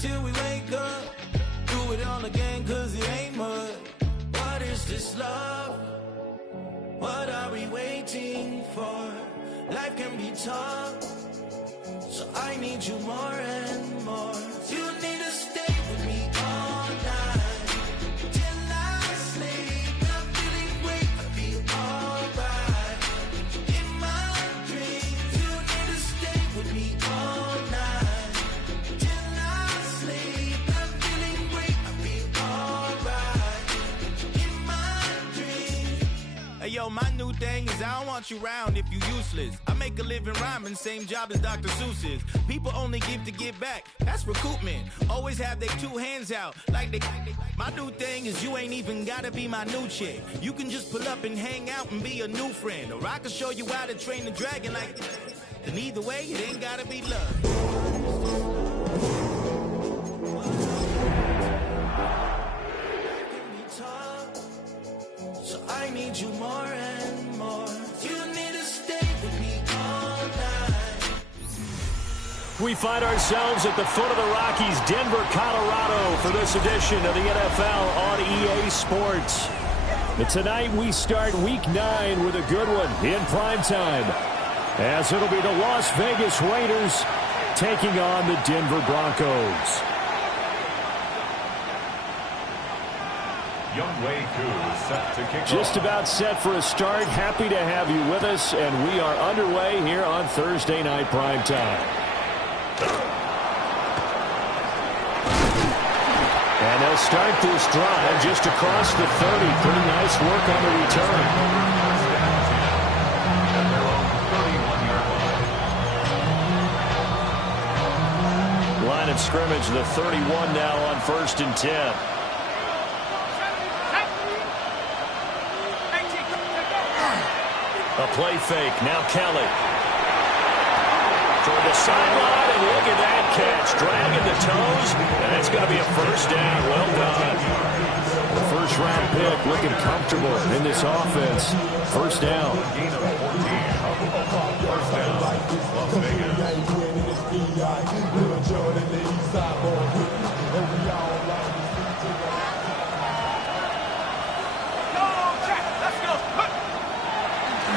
till we wake up. Do it all again, cause it ain't mud. What is this love? What are we waiting for? Life can be tough, so I need you more and more. You need to stay with me all night till I sleep. I'm feeling great, I feel alright. In my dreams, you need to stay with me all night till I sleep. I'm feeling great, I feel alright. In my dreams. Hey yo, my new thing is I don't want you around if you useless. I make a living rhyming, same job as Dr. Seuss's. People only give to get back, that's recoupment. Always have their two hands out, like they. My new thing is you ain't even gotta be my new chick. You can just pull up and hang out and be a new friend. Or I can show you how to train the dragon like. And either way, it ain't gotta be love. So I need you more and more. You need to stay with me all night. We find ourselves at the foot of the Rockies, Denver, Colorado, for this edition of the NFL on EA Sports. But tonight we start Week 9 with a good one in primetime, as it'll be the Las Vegas Raiders taking on the Denver Broncos. Younghoe Koo is set to kick Just off. about set for a start. Happy to have you with us, and we are underway here on Thursday Night Primetime. And they'll start this drive just across the 30. Pretty nice work on the return. At their own 31-yard line. Line of scrimmage, the 31 now on 1st and 10. A play fake. Now Kelly. Toward the sideline, and look at that catch. Dragging the toes, and it's going to be a first down. Well done. The first-round pick looking comfortable in this offense. First down. Gain of 14. First down. Las Vegas.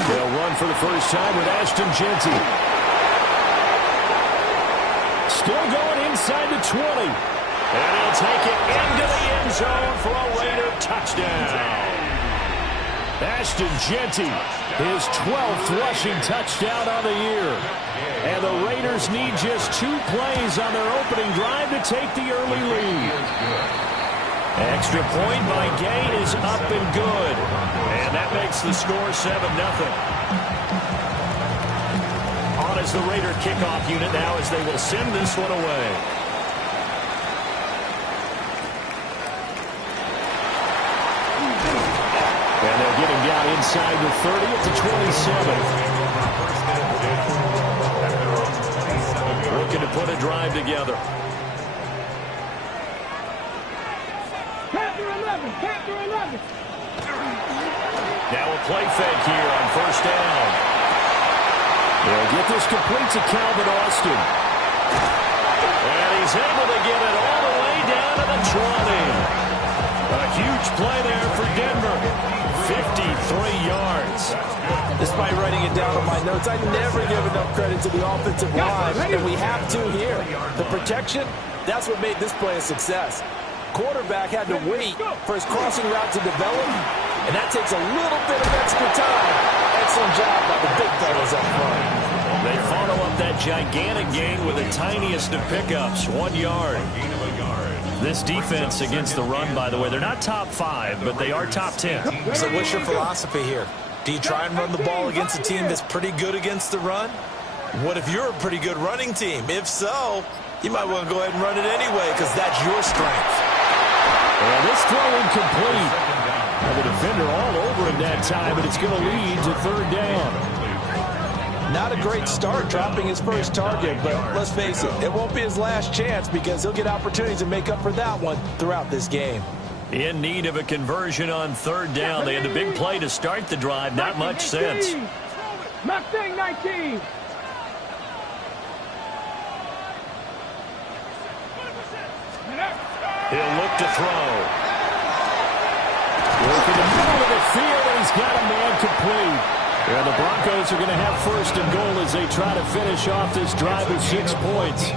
They'll run for the first time with Ashton Jeanty. Still going inside the 20. And he'll take it into the end zone for a Raider touchdown. Ashton Jeanty, his 12th rushing touchdown on the year. And the Raiders need just 2 plays on their opening drive to take the early lead. Extra point by Gay is up and good. And that makes the score 7-0. On is the Raider kickoff unit now as they will send this one away. And they'll get him down inside the 30 at the 27. Looking to put a drive together. Now a play fake here on first down. They'll get this complete to Calvin Austin. And he's able to get it all the way down to the 20. A huge play there for Denver. 53 yards. Despite writing it down on my notes, I never give enough credit to the offensive line, and we have to here. The protection, that's what made this play a success. Quarterback had to wait for his crossing route to develop, and that takes a little bit of extra time. Excellent job by the big fellas up front. They follow up that gigantic gain with the tiniest of pickups, 1 yard. This defense against the run, by the way, they're not top 5, but they are top 10. So what's your philosophy here? Do you try and run the ball against a team that's pretty good against the run? What if you're a pretty good running team? If so, you might want to go ahead and run it anyway because that's your strength. And this throw incomplete. And the defender all over him that time, but it's going to lead to 3rd down. Not a great start dropping his first target, but let's face it, it won't be his last chance because he'll get opportunities to make up for that one throughout this game. In need of a conversion on 3rd down. They had the big play to start the drive. Not much since. Mustang 19. He'll look to throw. Working the middle of the field, and he's got a man complete. And the Broncos are going to have first and goal as they try to finish off this drive with 6 points.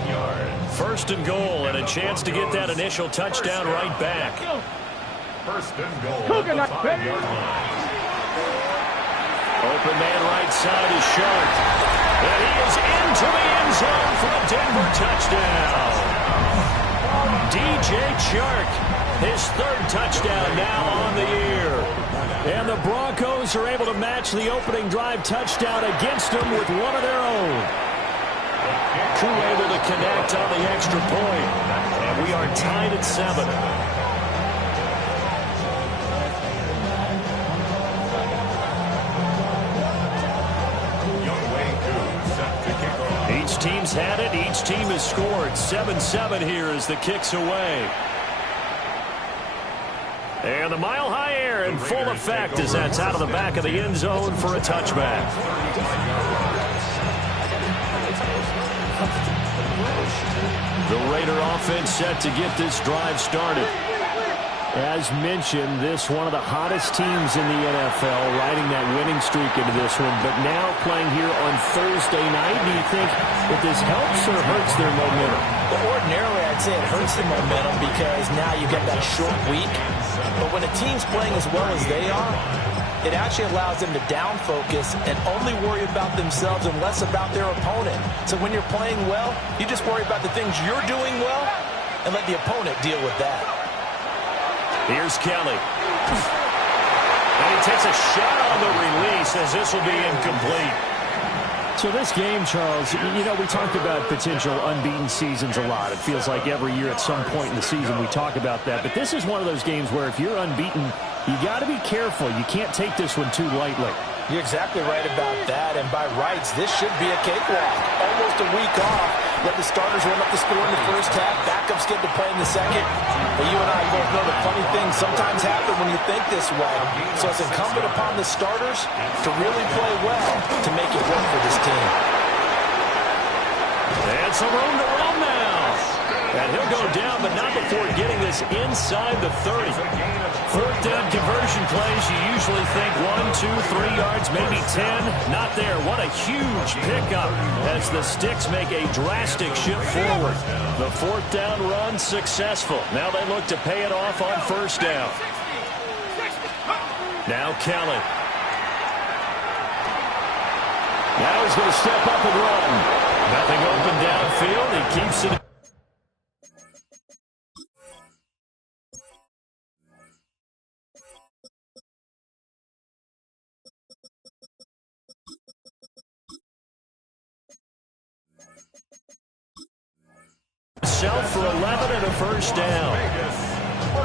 First and goal, and a chance to get that initial touchdown right back. First and goal at the 5-yard line. Open man right side is Shark. And he is into the end zone for a Denver touchdown. DJ Chark, his 3rd touchdown now on the year. And the Broncos are able to match the opening drive touchdown against them with one of their own. Crew able to connect on the extra point. And we are tied at 7. Each team's had it. Each team has scored. 7-7 here as the kick's away. And the mile-high air in full effect as that's out of the back of the end zone for a touchback. The Raider offense set to get this drive started. As mentioned, this one of the hottest teams in the NFL, riding that winning streak into this one, but now playing here on Thursday night. Do you think that this helps or hurts their momentum? Well, ordinarily, I'd say it hurts the momentum because now you get that short week. But when a team's playing as well as they are, it actually allows them to down focus and only worry about themselves and less about their opponent. So when you're playing well, you just worry about the things you're doing well and let the opponent deal with that. Here's Kelly. And he takes a shot on the release as this will be incomplete. So this game, Charles, you know, we talked about potential unbeaten seasons a lot. It feels like every year at some point in the season we talk about that. But this is one of those games where if you're unbeaten, you got to be careful. You can't take this one too lightly. You're exactly right about that. And by rights, this should be a cakewalk. Almost a week off. Let the starters run up the score in the first half. Backups get to play in the second. But you and I both know that funny things sometimes happen when you think this way. So it's incumbent upon the starters to really play well to make it work for this team. And some room to run now. And he'll go down, but not before getting this inside the 30. 4th down conversion plays, you usually think 1, 2, 3 yards, maybe 10. Not there. What a huge pickup as the Sticks make a drastic shift forward. The 4th down run successful. Now they look to pay it off on 1st down. Now Kelly. Now he's going to step up and run. Nothing open downfield. He keeps it. For 11 and a 1st down.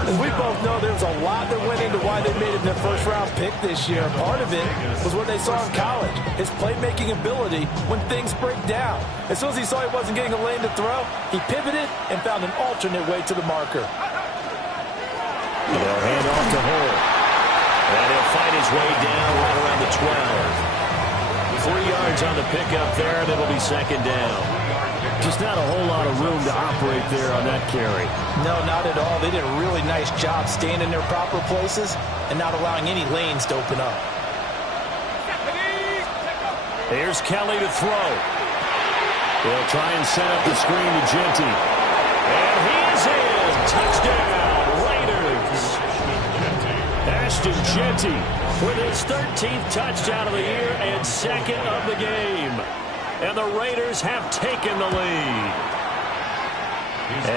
As we both know, there's a lot that went into why they made it their first-round pick this year. Part of it was what they saw in college, his playmaking ability when things break down. As soon as he saw he wasn't getting a lane to throw, he pivoted and found an alternate way to the marker. They'll hand off to Hull. And he'll find his way down right around the 12. 3 yards on the pickup there, and it'll be 2nd down. Just not a whole lot of room to operate there on that carry. No, not at all. They did a really nice job staying in their proper places and not allowing any lanes to open up. Here's Kelly to throw. They'll try and set up the screen to Genty. And he is in. Touchdown, Raiders. Ashton Genty with his 13th touchdown of the year and 2nd of the game. And the Raiders have taken the lead.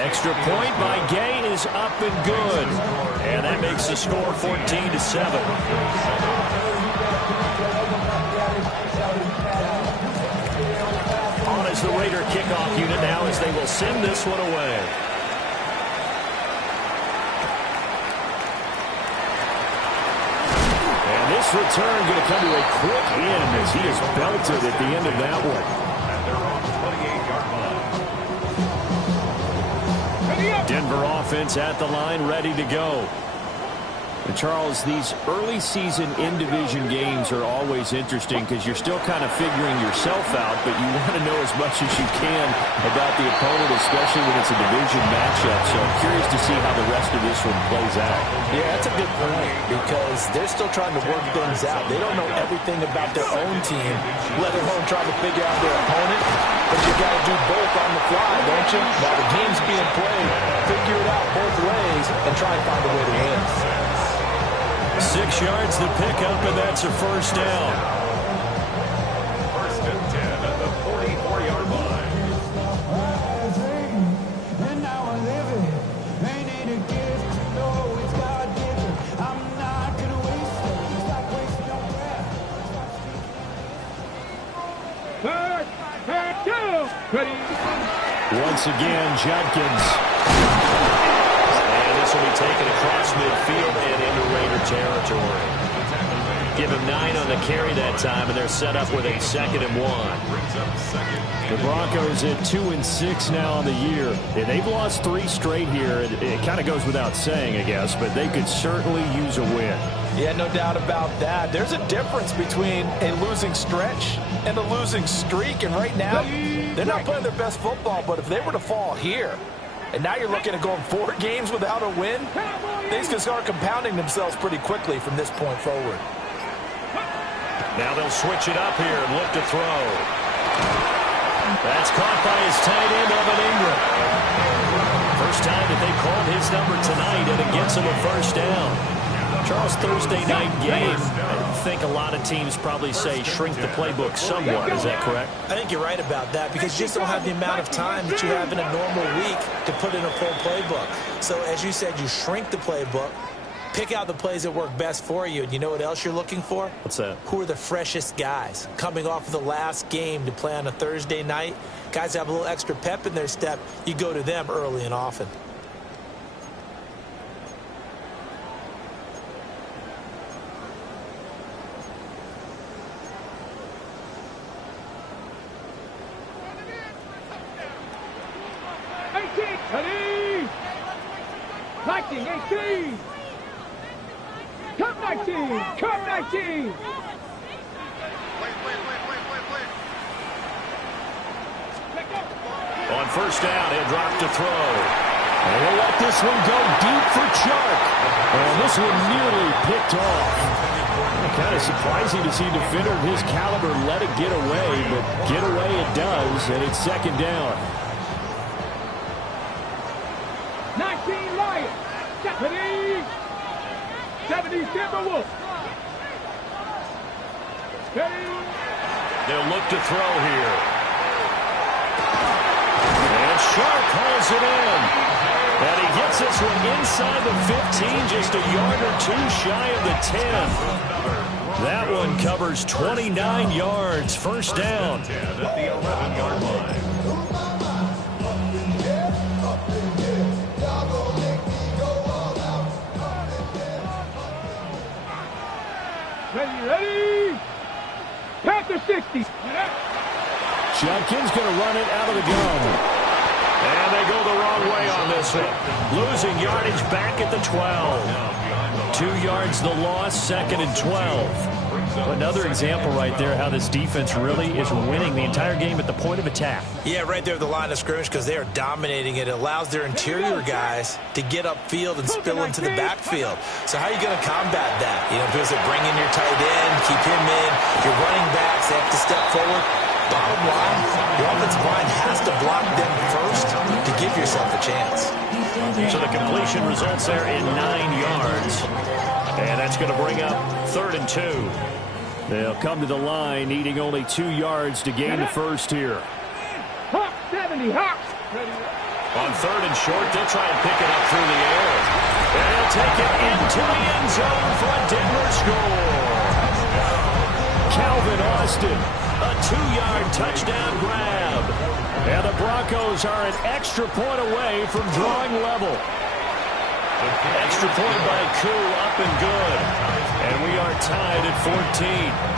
Extra point by Gay is up and good. And that makes the score 14-7. On is the Raider kickoff unit now as they will send this one away. This return going to come to a quick end as he is belted at the end of that one. Denver offense at the line, ready to go. And Charles, these early season in-division games are always interesting because you're still kind of figuring yourself out, but you want to know as much as you can about the opponent, especially when it's a division matchup. So I'm curious to see how the rest of this one plays out. Yeah, that's a good point because they're still trying to work things out. They don't know everything about their own team, let alone trying to figure out their opponent. But you got to do both on the fly, don't you? While the game's being played, figure it out both ways and try and find a way to win. 6 yards to pick up, and that's a first down. First and 10 at the 44-yard line. And now I live it. Ain't it a gift? No, it's God-given. I'm not gonna waste it. It's like wasting your breath. Third down. Ready. Once again, Judkins. And this will be taken across midfield and into Raider territory. Give him 9 on the carry that time, and they're set up with a 2nd and 1. The Broncos at 2-6 now on the year. Yeah, they've lost 3 straight here. It kind of goes without saying, I guess, but they could certainly use a win. Yeah, no doubt about that. There's a difference between a losing stretch and a losing streak, and right now, they're not playing their best football, but if they were to fall here, and now you're looking at going 4 games without a win, things can start compounding themselves pretty quickly from this point forward. Now they'll switch it up here and look to throw. That's caught by his tight end, Evan Ingram. First time that they called his number tonight, and it gets him a first down. Charles, Thursday night game, I think a lot of teams probably say shrink the playbook somewhat. Is that correct? I think you're right about that because you just don't have the amount of time that you have in a normal week to put in a full playbook. So as you said, you shrink the playbook, pick out the plays that work best for you, and you know what else you're looking for? What's that? Who are the freshest guys coming off of the last game to play on a Thursday night? Guys have a little extra pep in their step. You go to them early and often. Ready. 19, 18. Come 19. Come 19. On first down, he'll drop to throw. And he'll let this one go deep for Chark. And this one nearly picked off. Kind of surprising to see a defender of his caliber let it get away, but get away it does, and it's 2nd down. 19 Lions. 70 Timberwolves. Ready. They'll look to throw here. And Chark hauls it in. And he gets this one inside the 15, just a yard or 2 shy of the 10. That one covers 29 yards. First down. At the 11-yard line. Ready. Panther 60. Judkins going to run it out of the gun. And they go the wrong way on this one. Losing yardage back at the 12. 2 yards the loss, 2nd and 12. Another example right there how this defense really is winning the entire game at the point of attack. Yeah, right there at the line of scrimmage because they are dominating it. It allows their interior guys to get upfield and spill into the backfield. So how are you going to combat that? You know, because they bring in your tight end, keep him in, your running backs, they have to step forward. Bottom line, your offensive line has to block them first to give yourself a chance. So the completion results there in 9 yards. And that's going to bring up 3rd and 2. They'll come to the line needing only 2 yards to gain the first here. Hawk 70. Hawks. On 3rd and short, they'll try and pick it up through the air. And he'll take it into the end zone for a Denver score. Calvin Austin. A 2-yard touchdown grab. And the Broncos are an extra point away from drawing level. Extra point by Koo, up and good. And we are tied at 14.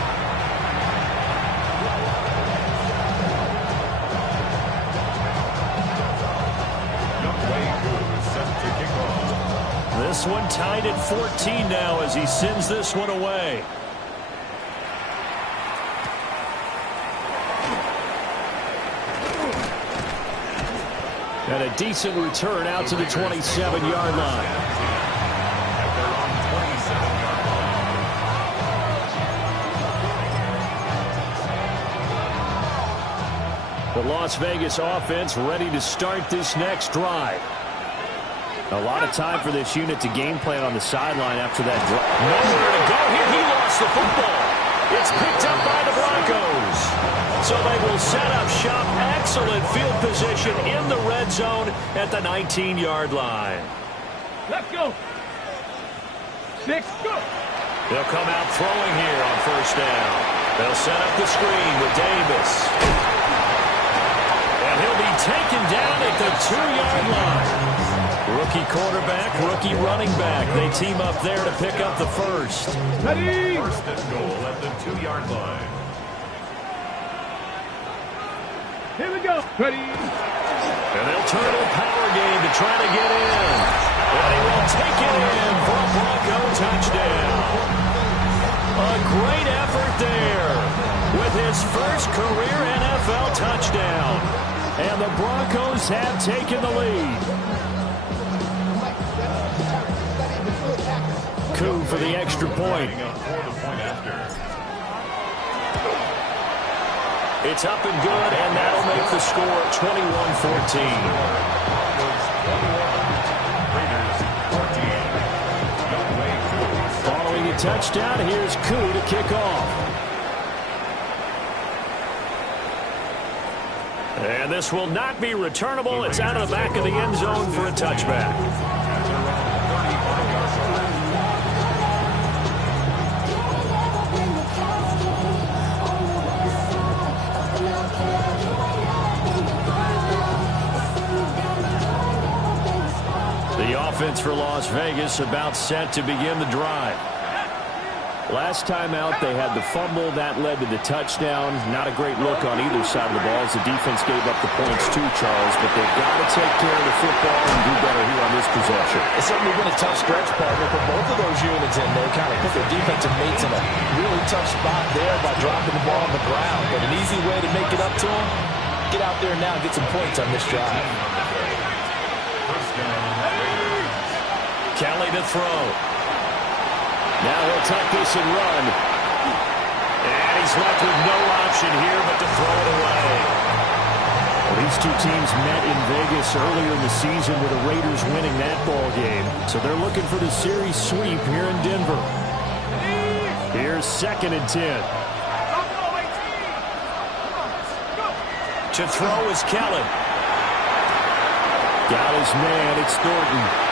This one tied at 14 now as he sends this one away. And a decent return out to the 27-yard line. The Las Vegas offense ready to start this next drive. A lot of time for this unit to game plan on the sideline after that drive. Nowhere to go here. He lost the football. It's picked up by the Broncos. So they will set up shop. Excellent field position in the red zone at the 19-yard line. Let's go. 6, go. They'll come out throwing here on first down. They'll set up the screen with Davis. And he'll be taken down at the 2-yard line. Rookie quarterback, rookie running back. They team up there to pick up the first. Ready. First and goal at the 2-yard line. Here we go. Ready. And they'll turn to a power game to try to get in. And he will take it in for a Bronco touchdown. A great effort there with his first career NFL touchdown. And the Broncos have taken the lead. Koo for the extra point. It's up and good, and that'll make the score 21-14. Following a touchdown, here's Koo to kick off. And this will not be returnable. It's out of the back of the end zone for a touchback. The offense for Las Vegas about set to begin the drive. Last time out, they had the fumble. That led to the touchdown. Not a great look on either side of the ball as the defense gave up the points too, Charles. But they've got to take care of the football and do better here on this possession. It's certainly been a tough stretch, partner, for both of those units, and they kind of put their defensive mates in a really tough spot there by dropping the ball on the ground. But an easy way to make it up to them, get out there now and get some points on this drive. Kelly to throw. Now he'll tuck this and run. And he's left with no option here but to throw it away. Well, these two teams met in Vegas earlier in the season with the Raiders winning that ball game. So they're looking for the series sweep here in Denver. Here's 2nd and 10. To throw is Kelly. Got his man. It's Thornton.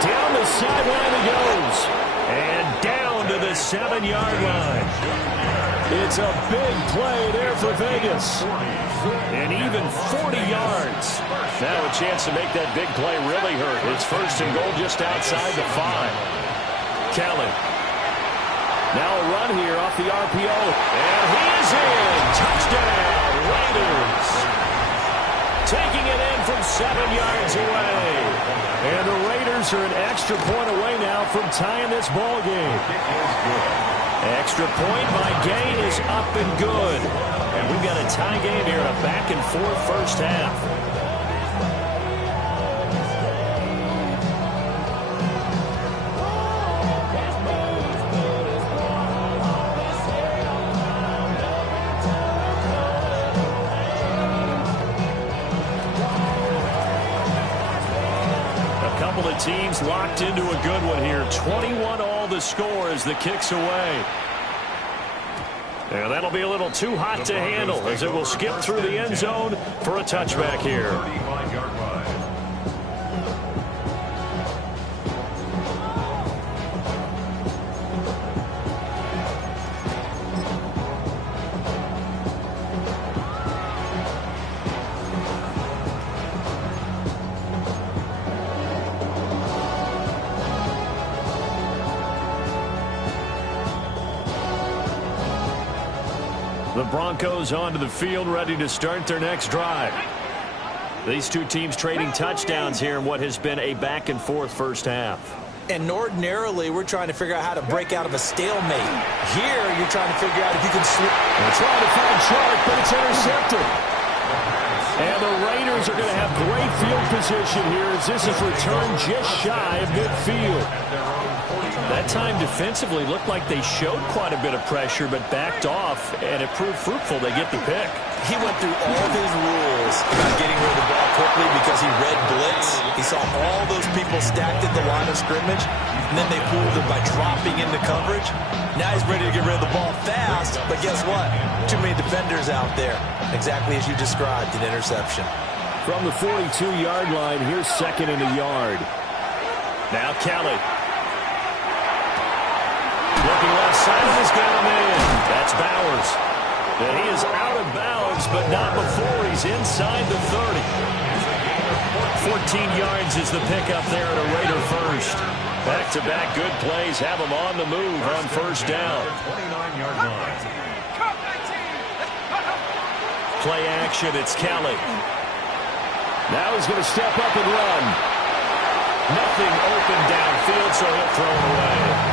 Down the sideline he goes. And down to the 7-yard line. It's a big play there for Vegas. And even 40 yards. Now a chance to make that big play really hurt. It's 1st and goal just outside the 5. Kelly. Now a run here off the RPO. And he is in. Touchdown, Raiders. Taking it in from 7 yards away. And the Raiders are an extra point away now from tying this ball game. Extra point by Gain is up and good. And we've got a tie game here, a back-and-forth first half. Teams locked into a good one here. 21-all the score as the kick's away. And that'll be a little too hot to handle as it will skip through the end zone for a touchback here. The Broncos onto the field, ready to start their next drive. These two teams trading touchdowns here in what has been a back-and-forth first half. And ordinarily, we're trying to figure out how to break out of a stalemate. Here, you're trying to figure out if you can slip. They're trying to find Chark, but it's intercepted. And the Raiders are going to have great field position here as this is returned just shy of midfield. That time defensively looked like they showed quite a bit of pressure but backed off, and it proved fruitful. They get the pick. He went through all his rules about getting rid of the ball quickly because he read blitz. He saw all those people stacked at the line of scrimmage, and then they fooled him by dropping into coverage. Now he's ready to get rid of the ball fast, but guess what? Too many defenders out there. Exactly as you described, an interception. From the 42-yard line, here's second and a yard. Now Kelly. Looking left side, and he's got him in. That's Bowers. And he is out of bounds, but not before he's inside the 30. 14 yards is the pickup there at a Raider first. Back-to-back good plays have him on the move on first down. 29-yard line. Play action, it's Kelly. Now he's going to step up and run. Nothing open downfield, so he'll throw it away.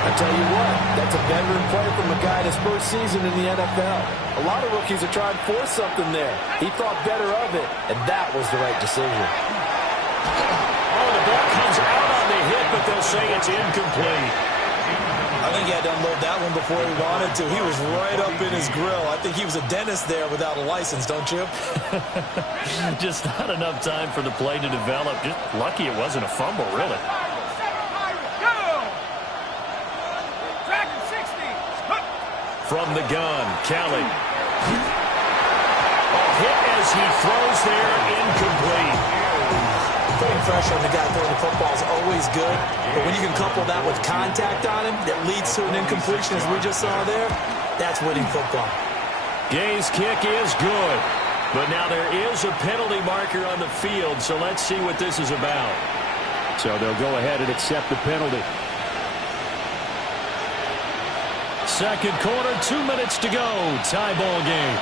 I tell you what, that's a veteran play from a guy in his first season in the NFL. A lot of rookies are trying to force something there. He thought better of it, and that was the right decision. Oh, the ball comes out on the hit, but they'll say it's incomplete. I think he had to unload that one before he wanted to. He was right up in his grill. I think he was a dentist there without a license, don't you? Just not enough time for the play to develop. Just lucky it wasn't a fumble, really. From the gun, Kelly. Hit as he throws there, incomplete. Putting pressure on the guy throwing the football is always good, but when you can couple that with contact on him that leads to an incompletion, as we just saw there, that's winning football. Gay's kick is good, but now there is a penalty marker on the field, so let's see what this is about. So they'll go ahead and accept the penalty. Second quarter, 2 minutes to go. Tie ball game.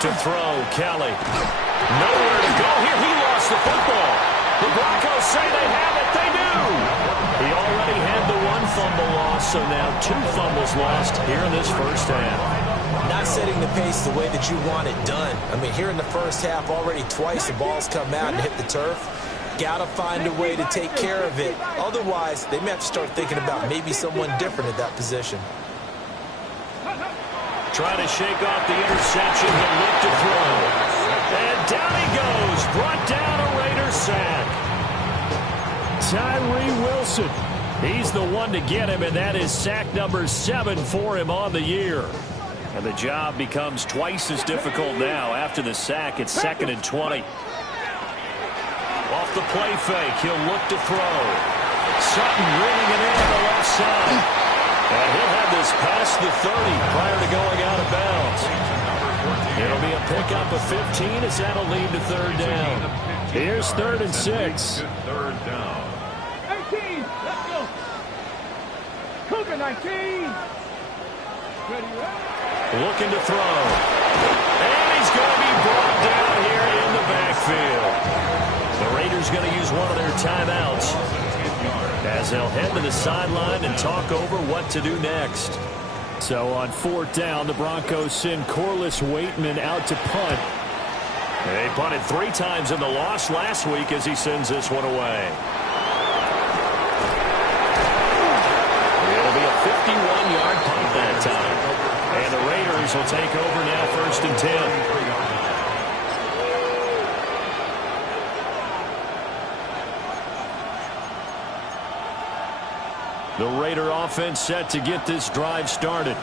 To throw, Kelly. Nowhere to go here. He lost the football. The Broncos say they have it. They do. He already had the one fumble loss, so now 2 fumbles lost here in this first half. Not setting the pace the way that you want it done. I mean, here in the first half, already twice the ball's come out and hit the turf. Got to find a way to take care of it. Otherwise, they may have to start thinking about maybe someone different at that position. Trying to shake off the interception. He'll look to throw. And down he goes. Brought down a Raider sack. Tyree Wilson. He's the one to get him, and that is sack number 7 for him on the year. And the job becomes twice as difficult now. After the sack, it's 2nd and 20. Off the play fake, he'll look to throw. Sutton ringing it in on the left side. And he'll have this past the 30 prior to going out of bounds. It'll be a pickup of 15 as that'll lead to 3rd down. Here's 3rd and 6. Third down. 18, let's go. Cougar 19. Ready, Looking to throw. And he's going to be brought down here in the backfield. The Raiders going to use one of their timeouts as they'll head to the sideline and talk over what to do next. So on 4th down, the Broncos send Corliss Waitman out to punt. They punted 3 times in the loss last week as he sends this one away. It'll be a 51-yard punt that time. And the Raiders will take over now 1st and 10. The Raider offense set to get this drive started.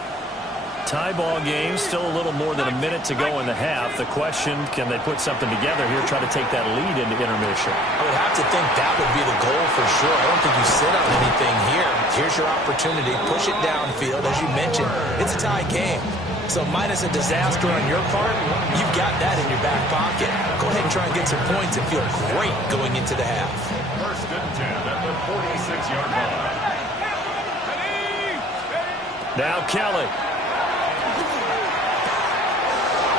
Tie ball game, still a little more than a minute to go in the half. The question, can they put something together here, try to take that lead into intermission? I would have to think that would be the goal for sure. I don't think you sit on anything here. Here's your opportunity. Push it downfield. As you mentioned, it's a tie game. So minus a disaster on your part, you've got that in your back pocket. try and get some points and feel great going into the half. First and 10 at the 46-yard line. Now Kelly.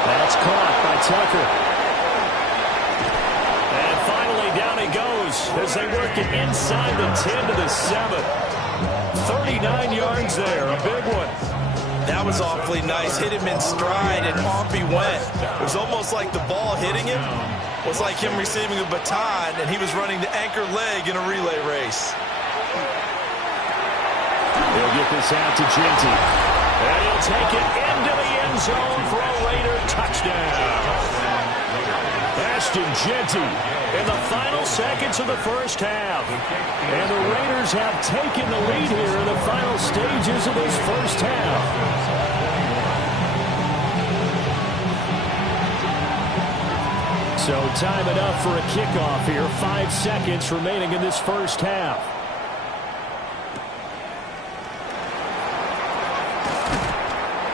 That's caught by Tucker. And finally down he goes as they work it inside the 10 to the 7. 39 yards there, a big one. That was awfully nice. Hit him in stride, and off he went. It was almost like the ball hitting him was like him receiving a baton, and he was running the anchor leg in a relay race. They'll get this out to Genty. And he'll take it into the end zone for a Raider touchdown. Ashton Genty in the final seconds of the first half. And the Raiders have taken the lead here in the final stages of this first half. So time enough for a kickoff here. 5 seconds remaining in this first half.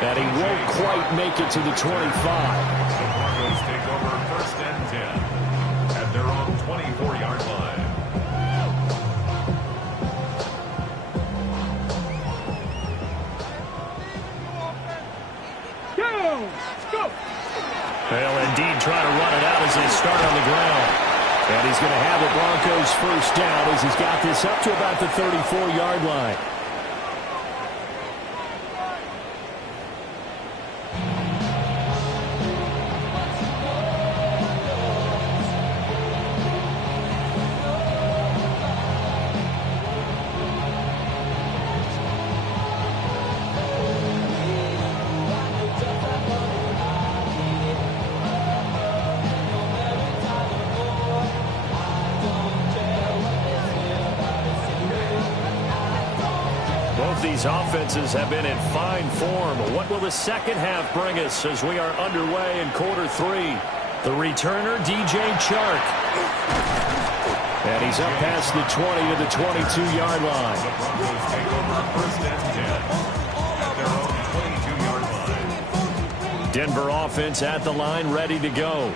And he won't quite make it to the 25. The Broncos take over first and 10 at their own 24-yard line. Go! They'll indeed try to run it out as they start on the ground. And he's going to have the Broncos first down as he's got this up to about the 34-yard line. These offenses have been in fine form. What will the second half bring us as we are underway in quarter 3? The returner, DJ Chark. And he's up past the 20 to the 22-yard line. The Broncos take over first and 10 at their own 22-yard line. Denver offense at the line, ready to go.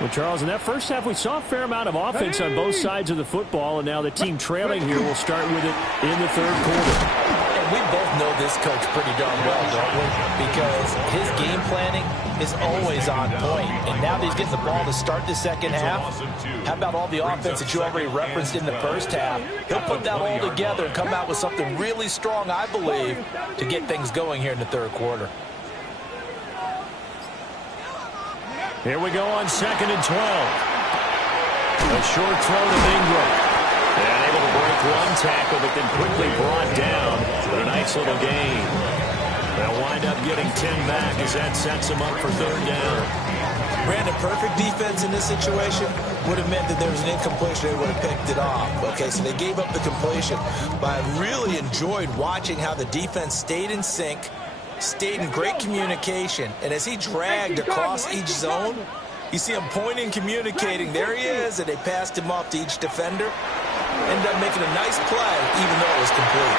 Well, Charles, in that first half, we saw a fair amount of offense on both sides of the football, and now the team trailing here will start with it in the third quarter. And we both know this coach pretty darn well, don't we? Because his game planning is always on point. And now that he's getting the ball to start the second half, how about all the offense that you already referenced in the first half? He'll put that all together and come out with something really strong, I believe, to get things going here in the third quarter. Here we go on 2nd and 12. A short throw to Ingram. And able to break one tackle, but then quickly brought down. But a nice little gain. They'll wind up getting 10 back as that sets them up for third down. Brandon, perfect defense in this situation would have meant that there was an incompletion. They would have picked it off. Okay, so they gave up the completion. But I really enjoyed watching how the defense stayed in sync, stayed in great communication, and as he dragged across each zone, you see him pointing, communicating. There he is, and they passed him off to each defender. Ended up making a nice play, even though it was complete.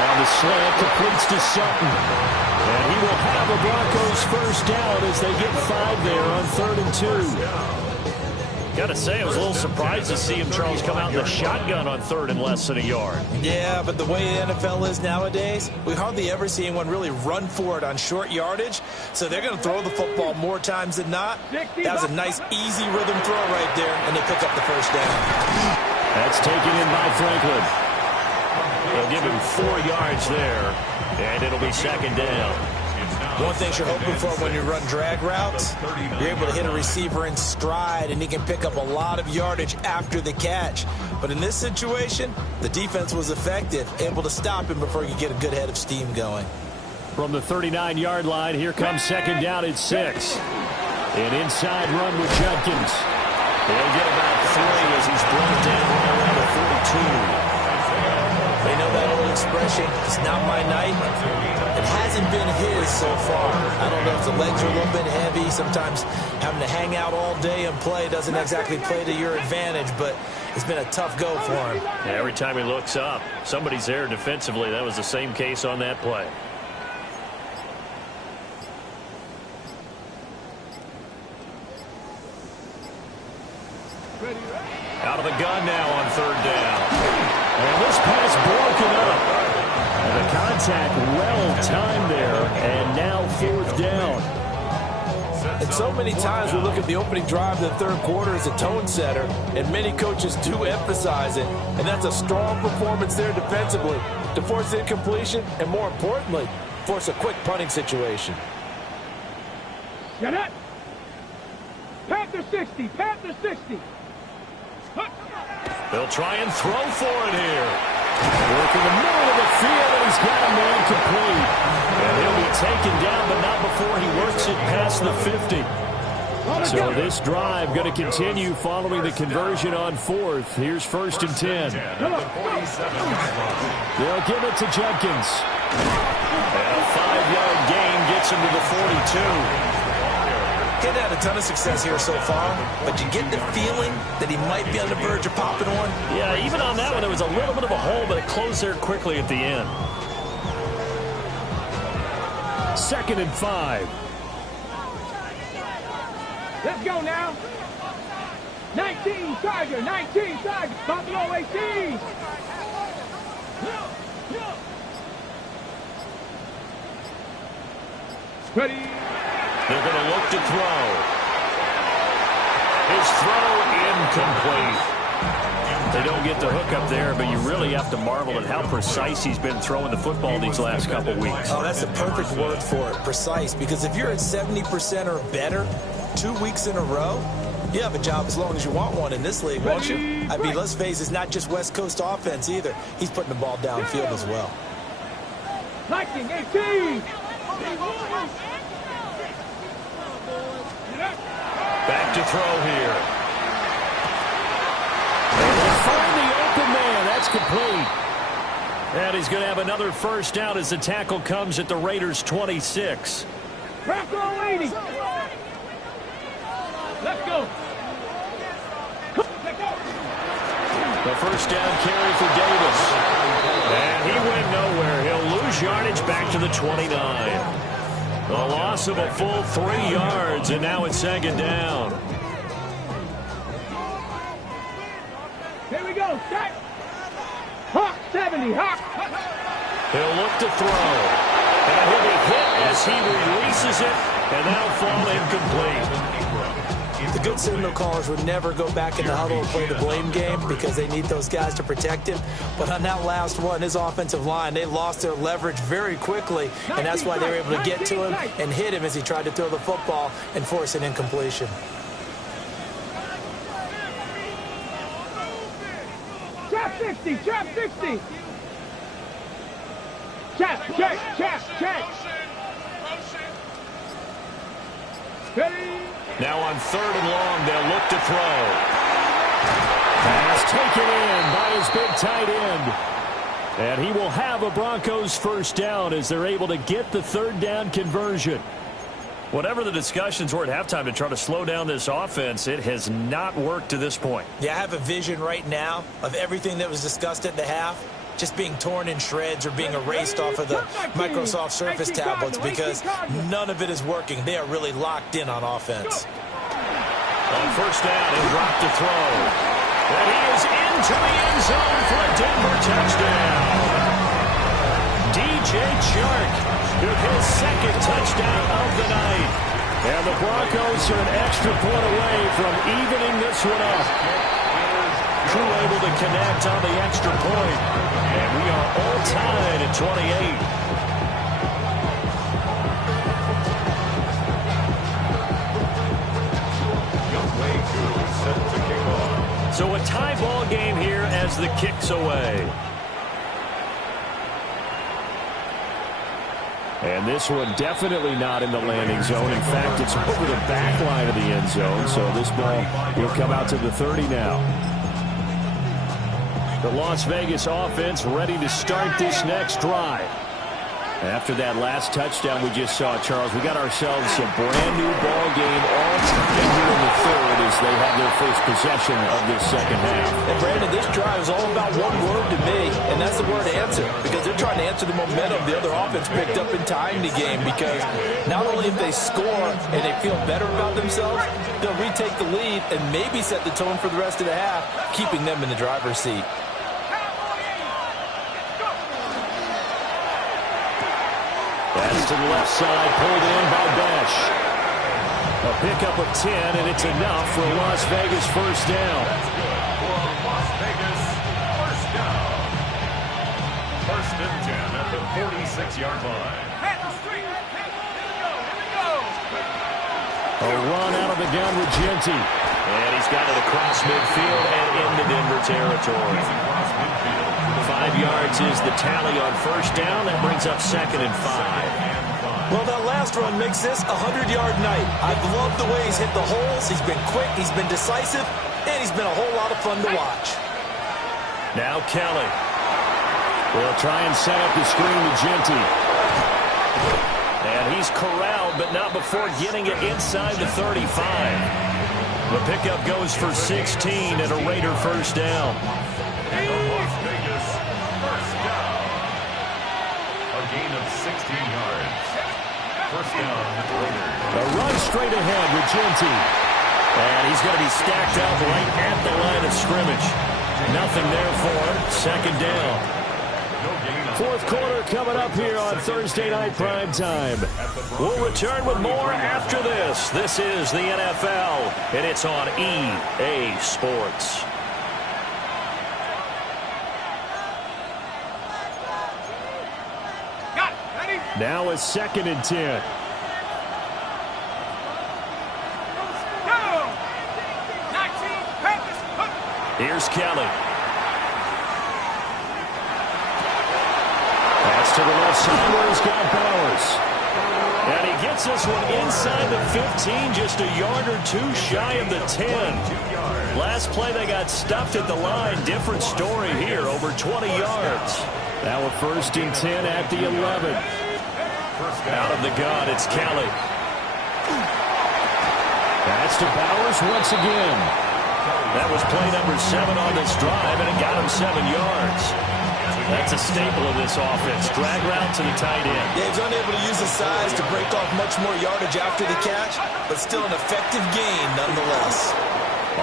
On the slant, completes to Sutton. And he will have the Broncos first down as they get 5 there on 3rd and 2. Got to say, I was a little surprised to see him, Charles, come out in the shotgun on 3rd and less than a yard. Yeah, but the way the NFL is nowadays, we hardly ever see anyone really run for it on short yardage. So they're going to throw the football more times than not. That was a nice, easy rhythm throw right there, and they pick up the first down. That's taken in by Franklin. They'll give him 4 yards there, and it'll be 2nd down. One thing you're hoping for when you run drag routes, you're able to hit a receiver in stride, and he can pick up a lot of yardage after the catch. But in this situation, the defense was effective, able to stop him before he could get a good head of steam going. From the 39-yard line, here comes 2nd down at 6. An inside run with Judkins. He'll get about 3 as he's brought down right around the 42. They know that old expression, it's not my night. It hasn't been his so far. I don't know if the legs are a little bit heavy. Sometimes having to hang out all day and play doesn't exactly play to your advantage, but it's been a tough go for him. Yeah, every time he looks up, somebody's there defensively. That was the same case on that play. Out of the gun now on third down. And this pass broken up. And the contact well timed there. And now fourth down. And so many times we look at the opening drive of the third quarter as a tone setter, and many coaches do emphasize it. And that's a strong performance there defensively to force incompletion and, more importantly, force a quick punting situation. Get it. Panther 60. Panther 60. They'll try and throw for it here. Working the middle of the field, and he's got a man complete. And he'll be taken down, but not before he works it past the 50. So this drive going to continue following the conversion on fourth. Here's 1st and 10. They'll give it to Jenkins. And a 5-yard gain gets him to the 42. He's had a ton of success here so far, but you get the feeling that he might be on the verge of popping one. Yeah, even on that one, there was a little bit of a hole, but it closed there quickly at the end. 2nd and 5. Let's go now. 19 Tiger. 19 Tiger. Buffalo 18. Ready. They're going to look to throw. His throw incomplete. They don't get the hook up there, but you really have to marvel at how precise he's been throwing the football these last couple weeks. Oh, that's the perfect word for it, precise. Because if you're at 70% or better 2 weeks in a row, you have a job as long as you want one in this league, won't you? I mean, let's face it, it's not just West Coast offense either. He's putting the ball downfield as well. Lightning 18. Back to throw here. Find the open man. That's complete. And he's going to have another first down as the tackle comes at the Raiders' 26. Bronco 80. Let's go. The first down carry for Davis. And he went nowhere. He'll lose yardage back to the 29. A loss of a full 3 yards, and now it's 2nd down. Here we go. Set. Hawk 70. Hawk. He'll look to throw. And he'll be hit as he releases it, and that'll fall incomplete. The good signal callers would never go back in the huddle and play the blame game because they need those guys to protect him. But on that last one, his offensive line, they lost their leverage very quickly, and that's why they were able to get to him and hit him as he tried to throw the football and force an incompletion. Chap 60. Chap 60. Chap, check. Ready. Now on 3rd and long, they'll look to throw. Pass taken in by his big tight end. And he will have a Broncos first down as they're able to get the 3rd down conversion. Whatever the discussions were at halftime to try to slow down this offense, it has not worked to this point. Yeah, I have a vision right now of everything that was discussed at the half just being torn in shreds or being erased off of the Microsoft Surface tablets because none of it is working. They are really locked in on offense. On first down, he'll drop to throw. And he is into the end zone for a Denver touchdown. DJ Chark took his 2nd touchdown of the night. And the Broncos are an extra point away from evening this one up. Crew able to connect on the extra point. And we are all tied at 28. So a tie ball game here as the kick's away. And this one definitely not in the landing zone. In fact, it's over the back line of the end zone. So this ball will come out to the 30 now. The Las Vegas offense ready to start this next drive. After that last touchdown we just saw, Charles, we got ourselves a brand-new ball game all tied here in the third as they have their first possession of this second half. And, Brandon, this drive is all about one word to me, and that's the word answer, because they're trying to answer the momentum the other offense picked up in tying the game, because not only if they score and they feel better about themselves, they'll retake the lead and maybe set the tone for the rest of the half, keeping them in the driver's seat. Pass to the left side, pulled in by Besh. A pickup of 10, and it's enough for a Las Vegas first down. Las Vegas first down. First and 10 at the 46-yard line. A run out of the gun with Genty. And he's got it across midfield and into Denver territory. 5 yards is the tally on first down. That brings up second and 5. Well, that last run makes this a 100-yard night. I've loved the way he's hit the holes. He's been quick, he's been decisive, and he's been a whole lot of fun to watch. Now Kelly will try and set up the screen to Genty. And he's corralled, but not before getting it inside the 35. The pickup goes for 16 and a Raider first down. Las Vegas first down. A gain of 16 yards. First down, Raiders. A run straight ahead with Genty. And he's going to be stacked up right at the line of scrimmage. Nothing there for him. Second down. Fourth quarter coming up here on Thursday Night Prime Time. We'll return with more after this. This is the NFL, and it's on EA Sports. Now a second and 10. Here's Kelly. Pass to the left side where he's got Bowers. And he gets this one inside the 15, just a yard or two shy of the 10. Last play they got stuffed at the line. Different story here, over 20 yards. Now a first and 10 at the 11. Out of the gun, it's Kelly. Pass to Bowers once again. That was play number 7 on this drive, and it got him 7 yards. That's a staple of this offense. Drag route to the tight end. Yeah, he's unable to use his size to break off much more yardage after the catch, but still an effective gain nonetheless.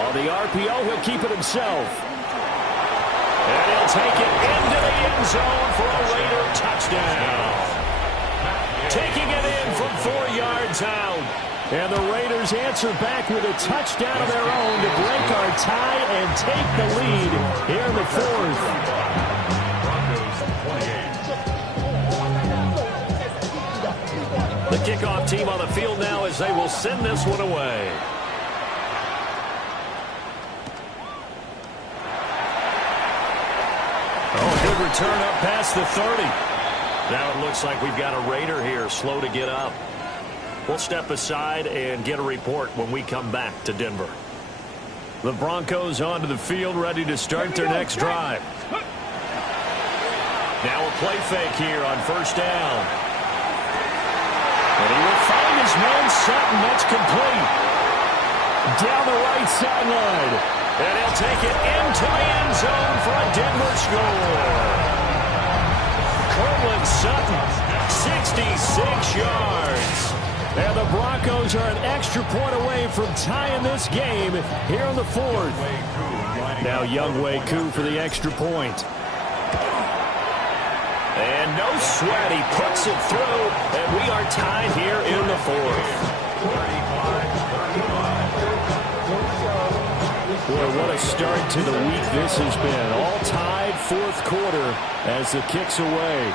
On the RPO, he'll keep it himself. And he'll take it into the end zone for a Raider touchdown. Taking it in from 4 yards out. And the Raiders answer back with a touchdown of their own to break our tie and take the lead here in the fourth. The kickoff team on the field now as they will send this one away. Oh, good return up past the 30. Now it looks like we've got a Raider here, slow to get up. We'll step aside and get a report when we come back to Denver. The Broncos onto the field, ready to start their next drive. Now a play fake here on first down. And he will find his man Sutton. That's complete. Down the right sideline. And he'll take it into the end zone for a Denver score. Cortland Sutton, 66 yards. And the Broncos are an extra point away from tying this game here in the fourth. Now Younghoe Koo for the extra point. And no sweat, he puts it through, and we are tied here in the fourth. Boy, what a start to the week this has been. All tied fourth quarter as the kick's away.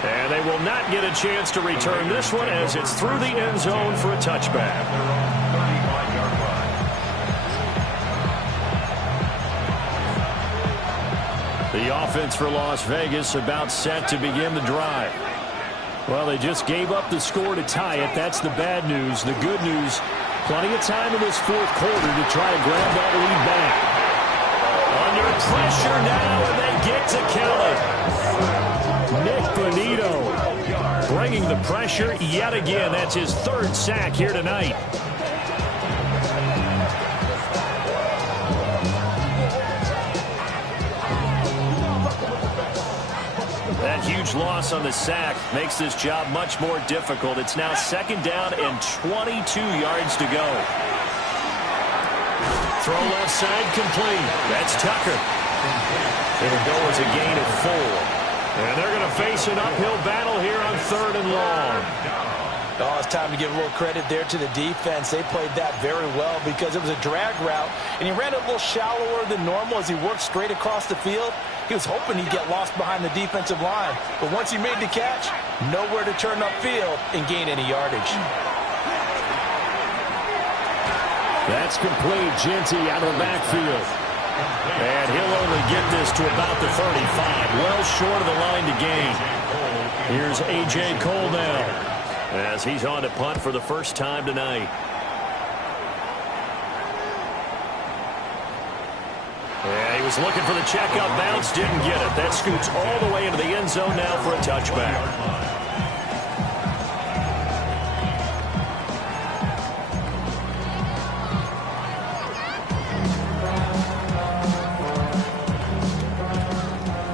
And they will not get a chance to return this one as it's through the end zone for a touchback. The offense for Las Vegas about set to begin the drive. Well, they just gave up the score to tie it. That's the bad news. The good news, plenty of time in this fourth quarter to try to grab that lead back. Under pressure now, and they get to Kelly. Nick Bonito bringing the pressure yet again. That's his third sack here tonight. That huge loss on the sack makes this job much more difficult. It's now second down and 22 yards to go. Throw left side complete. That's Tucker. It'll go as a gain of 4. And they're going to face an uphill battle here on 3rd and long. Oh, it's time to give a little credit there to the defense. They played that very well because it was a drag route, and he ran it a little shallower than normal as he worked straight across the field. He was hoping he'd get lost behind the defensive line. But once he made the catch, nowhere to turn upfield and gain any yardage. That's complete. Jeanty out of the backfield. And he'll only get this to about the 35. Well short of the line to gain. Here's A.J. Cole now, as he's on to punt for the first time tonight. And he was looking for the checkup bounce, didn't get it. That scoots all the way into the end zone now for a touchback.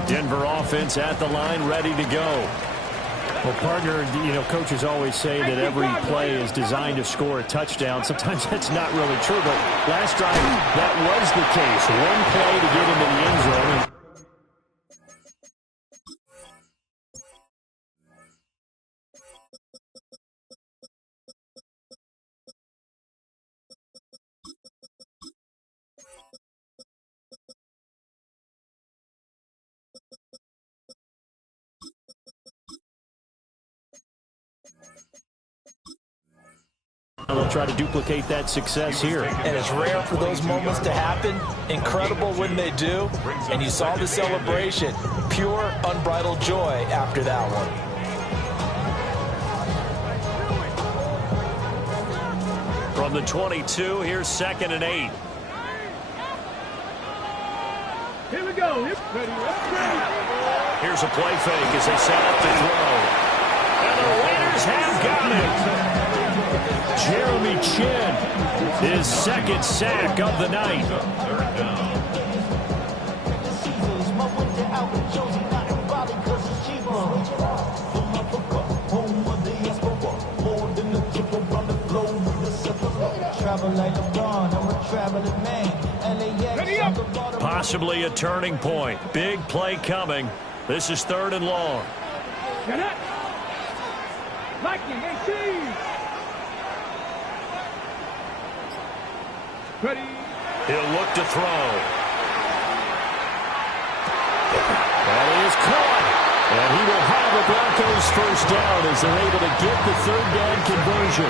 Denver offense at the line, ready to go. Well, partner, coaches always say that every play is designed to score a touchdown. Sometimes that's not really true, but last drive, that was the case. One play to get into the end zone. They'll try to duplicate that success here. And it's rare for those moments to happen. Incredible when they do. And you saw the celebration. Pure, unbridled joy after that one. From the 22, here's 2nd and 8. Here we go. Here's a play fake as they set up the throw. And the Raiders have got it. Jeremy Chinn, his 2nd sack of the night. Possibly a turning point. Big play coming. This is 3rd and long. Get it. Lightning, 18. Ready. He'll look to throw. That is caught. And he will have the Broncos first down as they're able to get the 3rd down conversion.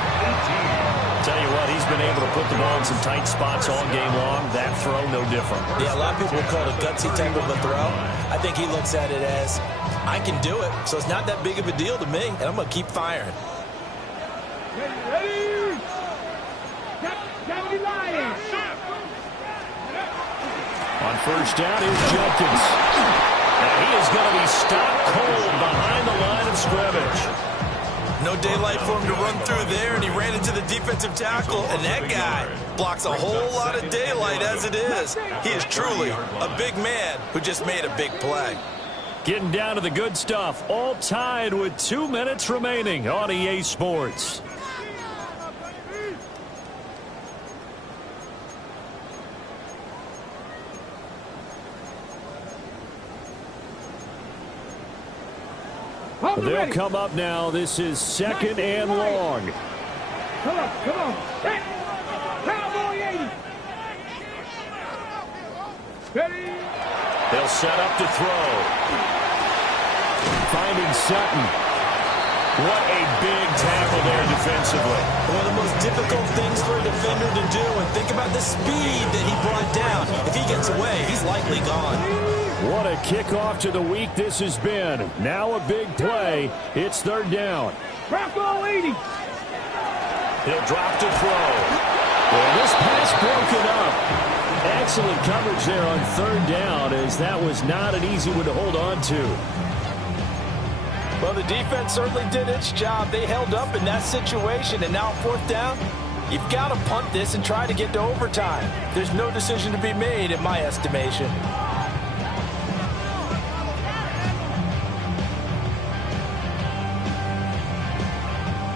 Tell you what, he's been able to put the ball in some tight spots all game long. That throw, no different. Yeah, a lot of people would call it a gutsy type of a throw. I think he looks at it as, I can do it, so it's not that big of a deal to me, and I'm going to keep firing. Ready. On first down, here's Jenkins. And he is going to be stopped cold behind the line of scrimmage. No daylight for him to run through there, and he ran into the defensive tackle, and that guy blocks a whole lot of daylight as it is. He is truly a big man who just made a big play. Getting down to the good stuff, all tied with 2 minutes remaining on EA Sports. They'll come up now. This is 2nd and long. Come on. Set. Cowboy 80. Ready. They'll set up to throw. Finding Sutton. What a big tackle there defensively. One of the most difficult things for a defender to do, and think about the speed that he brought down. If he gets away, he's likely gone. What a kickoff to the week this has been. Now a big play. It's 3rd down. Bronco 80. He'll drop to throw. Well, this pass broken up. Excellent coverage there on 3rd down, as that was not an easy one to hold on to. Well, the defense certainly did its job. They held up in that situation, and now 4th down, you've got to punt this and try to get to overtime. There's no decision to be made, in my estimation.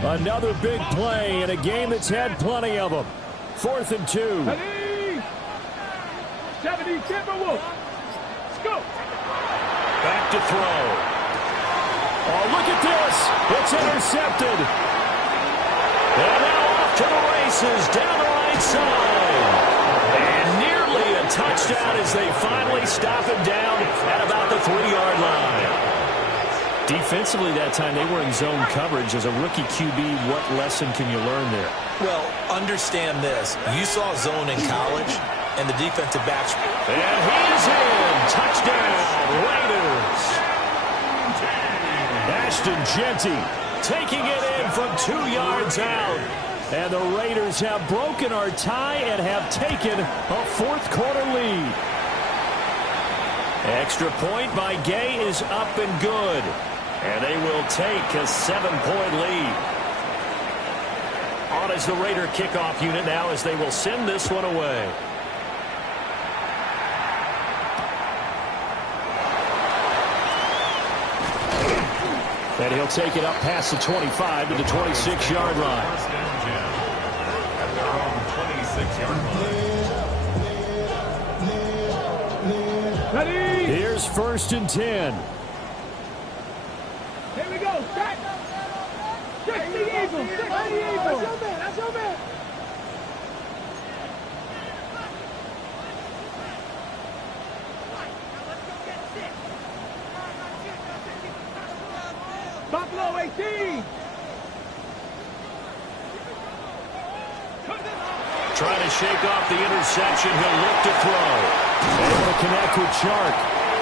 Another big play in a game that's had plenty of them. 4th and 2. 70 Timberwolves. Let's go. Back to throw. Oh, look at this. It's intercepted. And now off to the races down the right side. And nearly a touchdown as they finally stop him down at about the 3-yard line. Defensively that time, they were in zone coverage. As a rookie QB, what lesson can you learn there? Well, understand this. You saw zone in college, and the defensive backs. And he's in. Touchdown, Raiders. Ashton Jeanty taking it in from 2 yards out. And the Raiders have broken our tie and have taken a 4th quarter lead. Extra point by Gay is up and good. And they will take a 7-point lead. On as the Raider kickoff unit now as they will send this one away. And he'll take it up past the 25 to the 26-yard line. First and 10 at their own 26-yard line. Ready? Here's 1st and 10. Here we go. Set. 60 Eagles. 60 Eagles. That's your man. Buffalo 18. Trying to shake off the interception. He'll look to throw. Able to connect with Chark.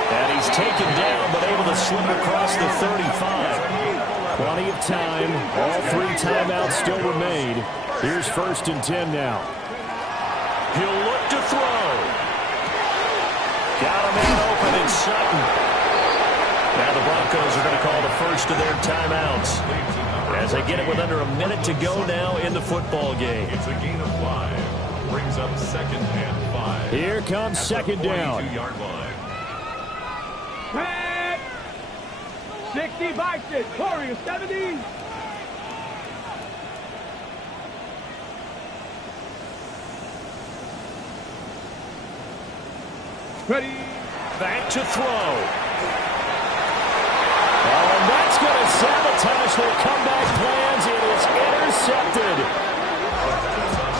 And he's taken down, but able to slip across the 35. Plenty of time. All 3 timeouts still remain. Here's 1st and 10 now. He'll look to throw. Got a man open in Sutton. Now the Broncos are going to call the first of their timeouts as they get it with under a minute to go now in the football game. It's a gain of 5. Brings up 2nd and 5. Here comes 2nd down. 22-yard line. Set. 60 Vikings. Corey 70. Ready. Back to throw. And that's going to sabotage their comeback plans. It is intercepted.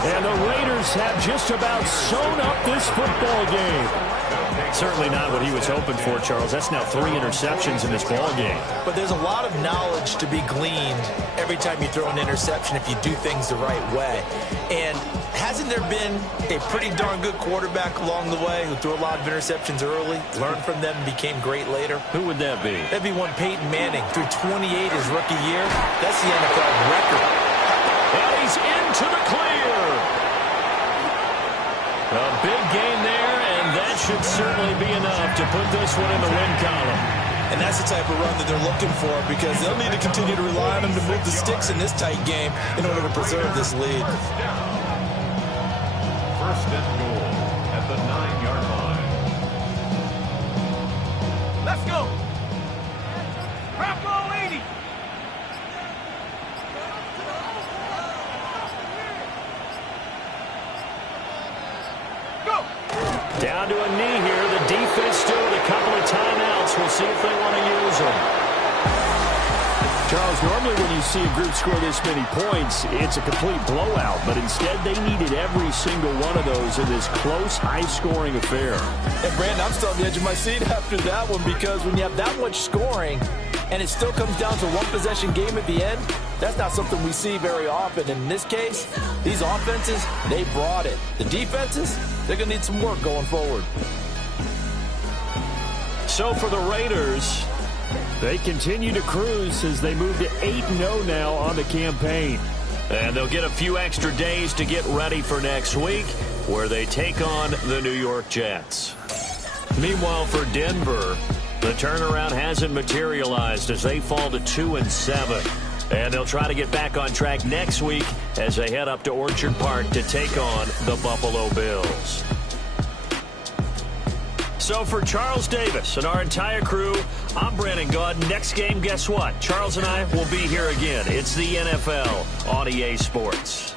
And the Raiders have just about sewn up this football game. Certainly not what he was hoping for, Charles. That's now 3 interceptions in this ball game. But there's a lot of knowledge to be gleaned every time you throw an interception if you do things the right way. And hasn't there been a pretty darn good quarterback along the way who threw a lot of interceptions early, learned from them, and became great later? Who would that be? That'd be one Peyton Manning. Threw 28 his rookie year. That's the NFL record. And he's into the clear. A big gain there, and that should certainly be enough to put this one in the win column. And that's the type of run that they're looking for because they'll need to continue to rely on him to move the sticks in this tight game in order to preserve this lead. First and goal at the 9-yard line. Let's go. Bravo 80. Go. Down to a knee here. The defense still with a couple of timeouts. We'll see if they want to use them. Charles, normally when you see a group score this many points, it's a complete blowout. But instead, they needed every single one of those in this close, high-scoring affair. And, Brandon, I'm still on the edge of my seat after that one because when you have that much scoring and it still comes down to one-possession game at the end, that's not something we see very often. In this case, these offenses, they brought it. The defenses, they're going to need some work going forward. So for the Raiders, they continue to cruise as they move to 8-0 now on the campaign. And they'll get a few extra days to get ready for next week, where they take on the New York Jets. Meanwhile, for Denver, The turnaround hasn't materialized as they fall to 2-7. And they'll try to get back on track next week as they head up to Orchard Park to take on the Buffalo Bills. So for Charles Davis and our entire crew, I'm Brandon Gaudin. Next game, guess what? Charles and I will be here again. It's the NFL on EA Sports.